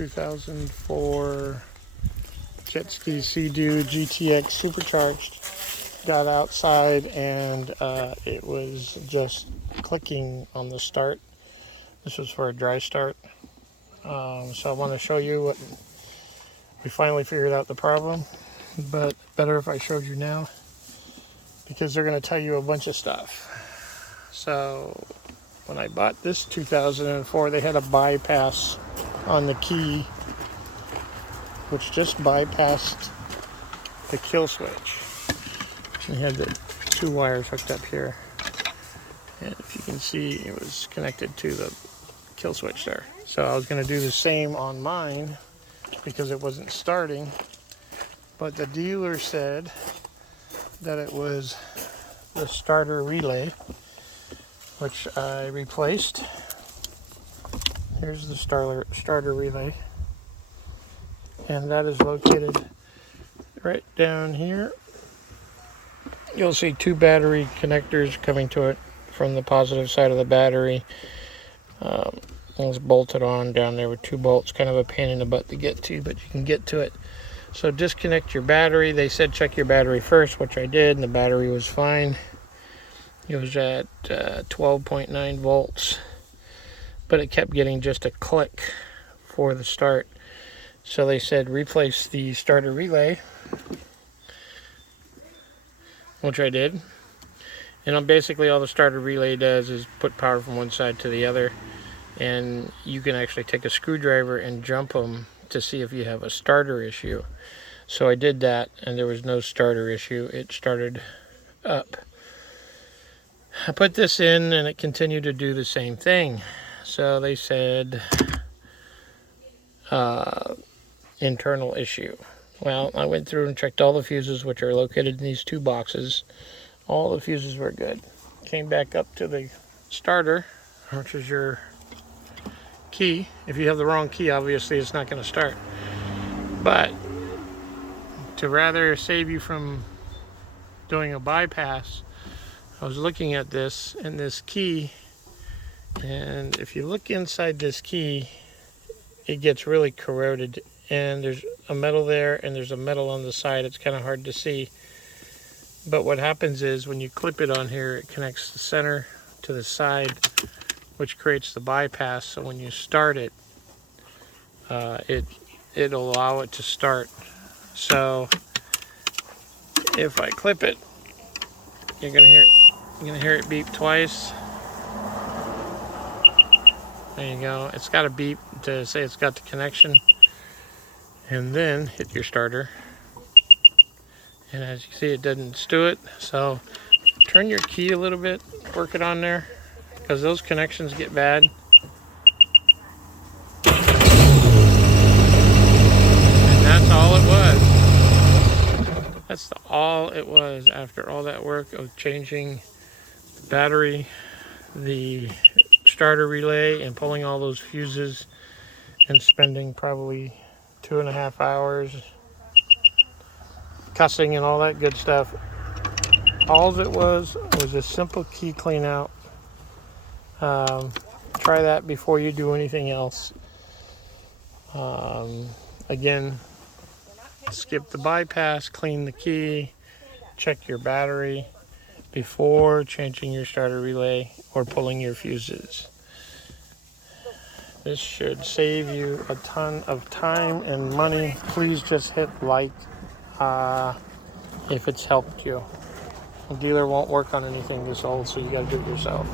2004 jet ski Sea-Doo GTX supercharged. Got outside and it was just clicking on the start. This was for a dry start. So I want to show you what we finally figured out the problem, but better if I showed you now because they're going to tell you a bunch of stuff. So when I bought this 2004, they had a bypass on the key, which just bypassed the kill switch. You had the two wires hooked up here, and if you can see, it was connected to the kill switch there. So I was going to do the same on mine because it wasn't starting, but the dealer said that it was the starter relay, which I replaced. Here's the starter relay, and that is located right down here. You'll see two battery connectors coming to it from the positive side of the battery. It's bolted on down there with two bolts, kind of a pain in the butt to get to, but you can get to it. So disconnect your battery. They said check your battery first, which I did, and the battery was fine. It was at 12.9 volts, but it kept getting just a click for the start. So they said replace the starter relay, which I did. And basically all the starter relay does is put power from one side to the other, and you can actually take a screwdriver and jump them to see if you have a starter issue. So I did that, and there was no starter issue. It started up. I put this in, and it continued to do the same thing. So they said internal issue. Well, I went through and checked all the fuses, which are located in these two boxes. All the fuses were good. Came back up to the starter, which is your key. If you have the wrong key, obviously it's not going to start. But to rather save you from doing a bypass, I was looking at this and this key, and if you look inside this key, it gets really corroded, and there's a metal there and there's a metal on the side. It's kind of hard to see, but what happens is when you clip it on here, it connects the center to the side, which creates the bypass. So when you start it, it'll allow it to start. So if I clip it, you're gonna hear it beep twice. There you go. It's got a beep to say it's got the connection, and then hit your starter. And as you see, it doesn't stew it. So turn your key a little bit, work it on there, because those connections get bad. And that's all it was. That's all it was after all that work of changing the battery, the starter relay, and pulling all those fuses, and spending probably 2.5 hours cussing and all that good stuff. All it was a simple key clean out. Try that before you do anything else. Again, skip the bypass, clean the key, check your battery before changing your starter relay or pulling your fuses. This should save you a ton of time and money. Please just hit like if it's helped you. The dealer won't work on anything this old, so you got to do it yourself.